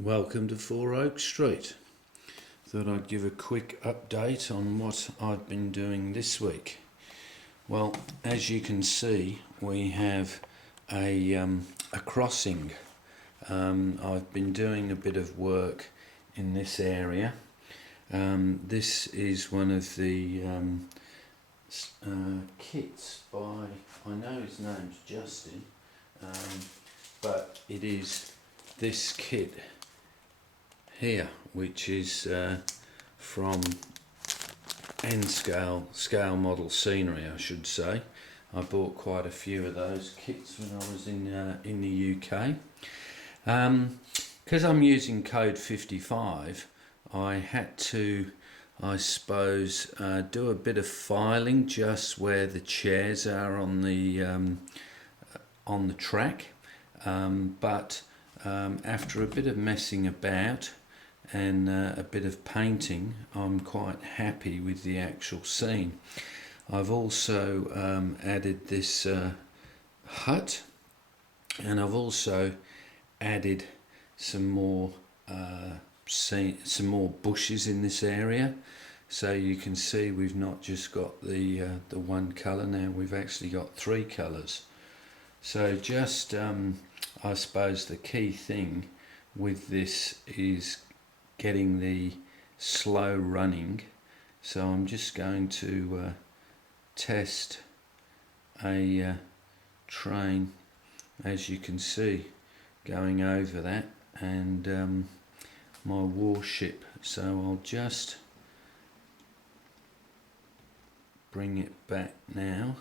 Welcome to 4 Oak Street. Thought I'd give a quick update on what I've been doing this week. Well, as you can see, we have a crossing. I've been doing a bit of work in this area. This is one of the kits by, I know his name's Justin, but it is this kit here, which is from scale model scenery, I should say. I bought quite a few of those kits when I was in the UK. Because I'm using code 55, I had to, I suppose, do a bit of filing just where the chairs are on the track. But after a bit of messing about and a bit of painting, I'm quite happy with the actual scene. I've also added this hut, and I've also added some more bushes in this area, so you can see we've not just got the one colour now, we've actually got 3 colours. So just I suppose the key thing with this is getting the slow running. So I'm just going to test a train, as you can see, going over that, and my warship. So I'll just bring it back now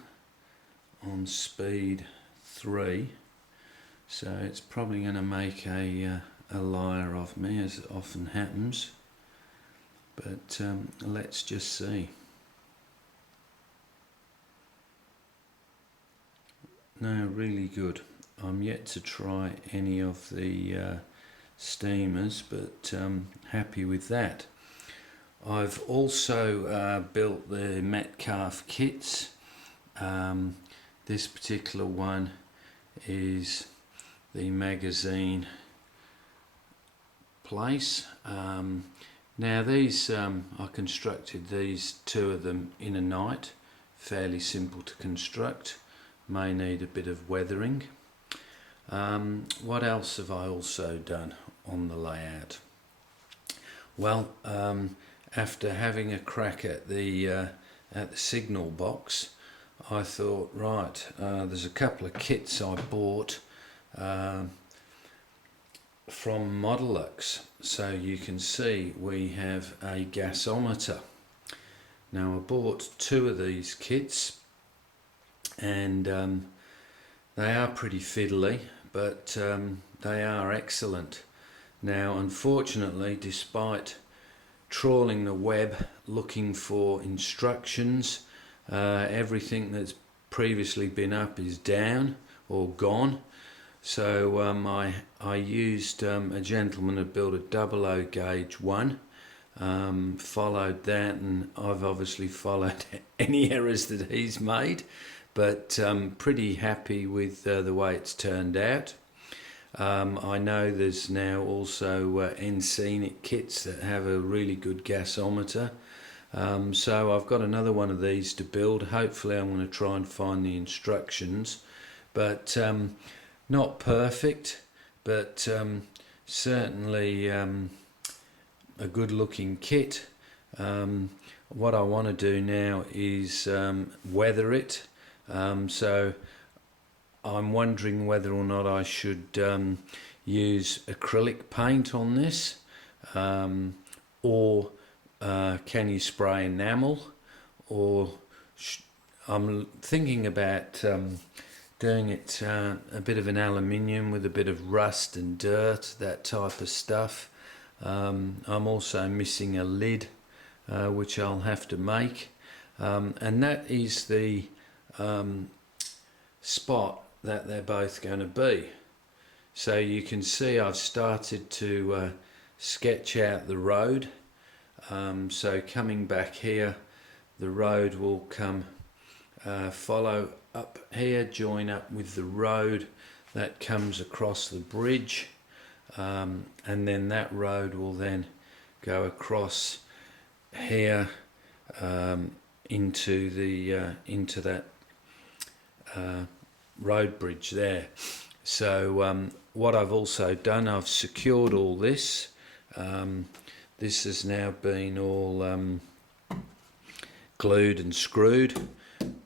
on speed 3. So it's probably going to make a liar of me, as it often happens, but let's just see. No, really good. I'm yet to try any of the steamers, but happy with that. I've also built the Metcalf kits. This particular one is the magazine place. Now these, I constructed these 2 of them in a night, fairly simple to construct, may need a bit of weathering. What else have I also done on the layout? Well, after having a crack at the signal box, I thought, right, there's a couple of kits I bought from Modelux. So you can see we have a gasometer. Now I bought 2 of these kits, and they are pretty fiddly, but they are excellent. Now unfortunately, despite trawling the web looking for instructions, everything that's previously been up is down or gone. So I used a gentleman who built a 00 gauge one, followed that, and I've obviously followed any errors that he's made, but pretty happy with the way it's turned out. I know there's now also Encenic kits that have a really good gasometer. So I've got another one of these to build. Hopefully I'm going to try and find the instructions, but not perfect, but certainly a good looking kit. What I want to do now is weather it. So I'm wondering whether or not I should use acrylic paint on this, or can you spray enamel, or I'm thinking about doing it a bit of an aluminium with a bit of rust and dirt, that type of stuff. I'm also missing a lid, which I'll have to make, and that is the spot that they're both going to be. So you can see I've started to sketch out the road. So coming back here, the road will come follow up here, join up with the road that comes across the bridge, and then that road will then go across here into that road bridge there. So what I've also done, I've secured all this. This has now been all glued and screwed.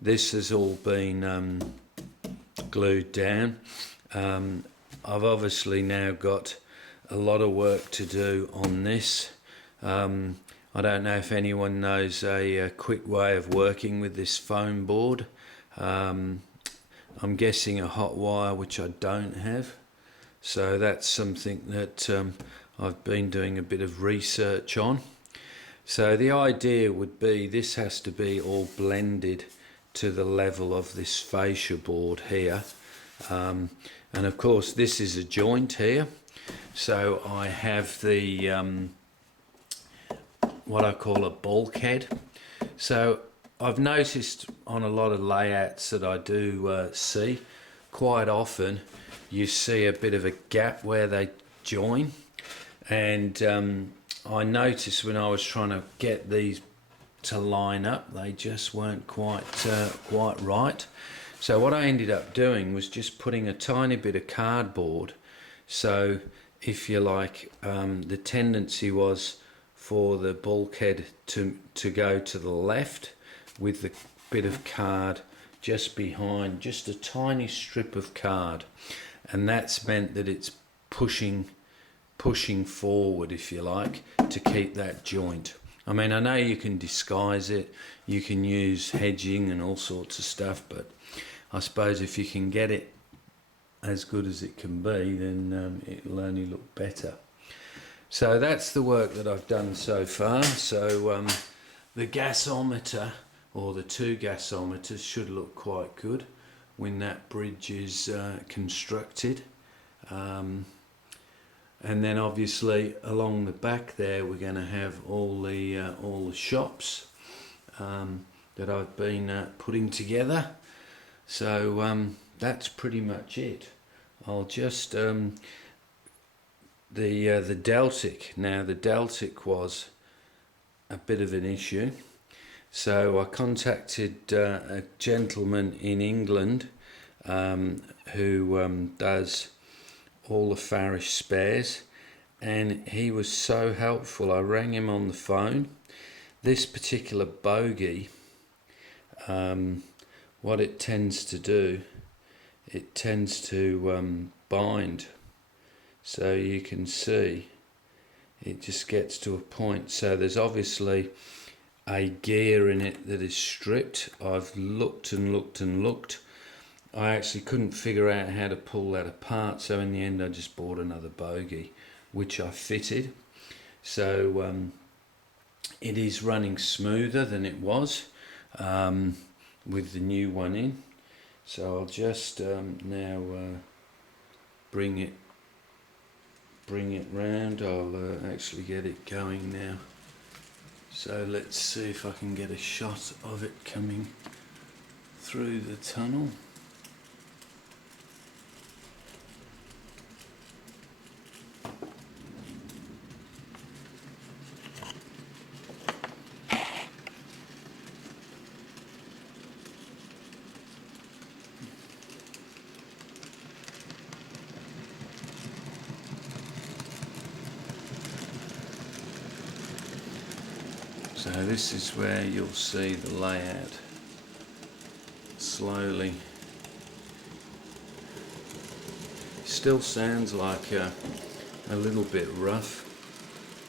This has all been glued down. I've obviously now got a lot of work to do on this. I don't know if anyone knows a quick way of working with this foam board. I'm guessing a hot wire, which I don't have. So that's something that I've been doing a bit of research on. So the idea would be this has to be all blended to the level of this fascia board here. And of course this is a joint here. So I have the what I call a bulkhead. So I've noticed on a lot of layouts that I do see, quite often you see a bit of a gap where they join, and I noticed when I was trying to get these to line up, they just weren't quite right. So what I ended up doing was just putting a tiny bit of cardboard. So if you like, the tendency was for the bulkhead to go to the left, with the bit of card just behind, just a tiny strip of card, and that's meant that it's pushing forward, if you like, to keep that joint. I mean, I know you can disguise it, you can use hedging and all sorts of stuff, but I suppose if you can get it as good as it can be, then it'll only look better. So that's the work that I've done so far. So the gasometer, or the two gasometers, should look quite good when that bridge is constructed. And then obviously along the back there we're going to have all the shops that I've been putting together. So that's pretty much it. I'll just the Deltic. Now the Deltic was a bit of an issue. So I contacted a gentleman in England who does all the Farish spares, and he was so helpful. I rang him on the phone. This particular bogie, what it tends to do, it tends to bind. So you can see it just gets to a point. So there's obviously a gear in it that is stripped. I've looked and looked and looked. I actually couldn't figure out how to pull that apart, so in the end I just bought another bogie, which I fitted. So it is running smoother than it was with the new one in. So I'll just now bring it round. I'll actually get it going now. So let's see if I can get a shot of it coming through the tunnel. So this is where you'll see the layout slowly. Still sounds like a little bit rough,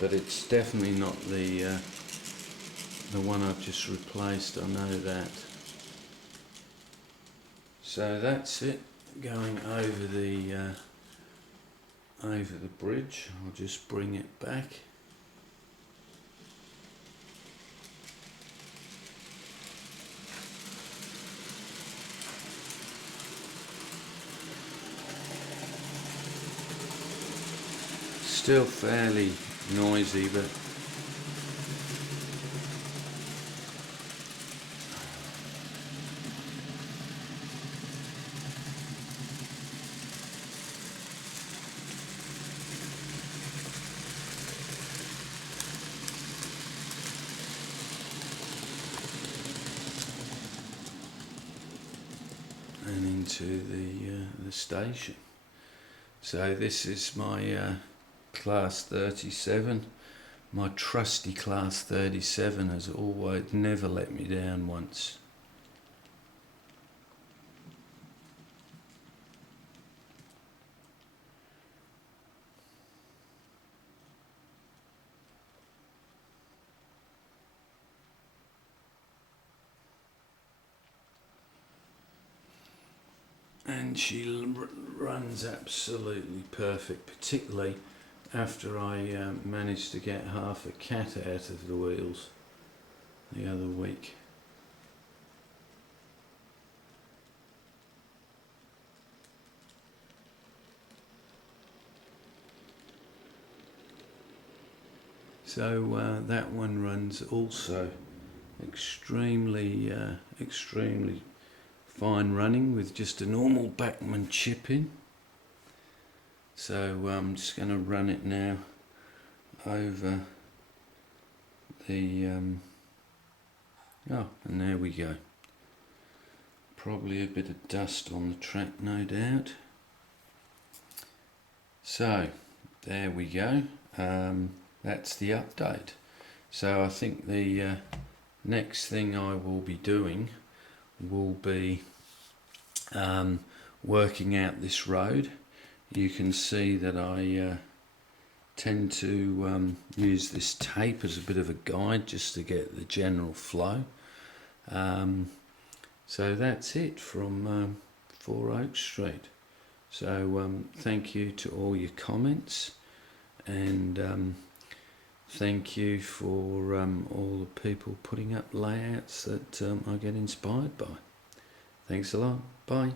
but it's definitely not the one I've just replaced, I know that. So that's it, going over the bridge. I'll just bring it back. Still fairly noisy, but into the station. So this is my class 37. My trusty class 37 has always never let me down once. And she runs absolutely perfect, particularly after I managed to get half a cat out of the wheels the other week. So that one runs also extremely fine running with just a normal Bachmann chip in. So I'm just going to run it now over the and there we go. Probably a bit of dust on the track, no doubt. So there we go. That's the update. So I think the next thing I will be doing will be working out this road. You can see that I tend to use this tape as a bit of a guide just to get the general flow. So that's it from 4 Oak Street. So thank you to all your comments, and thank you for all the people putting up layouts that I get inspired by. Thanks a lot. Bye.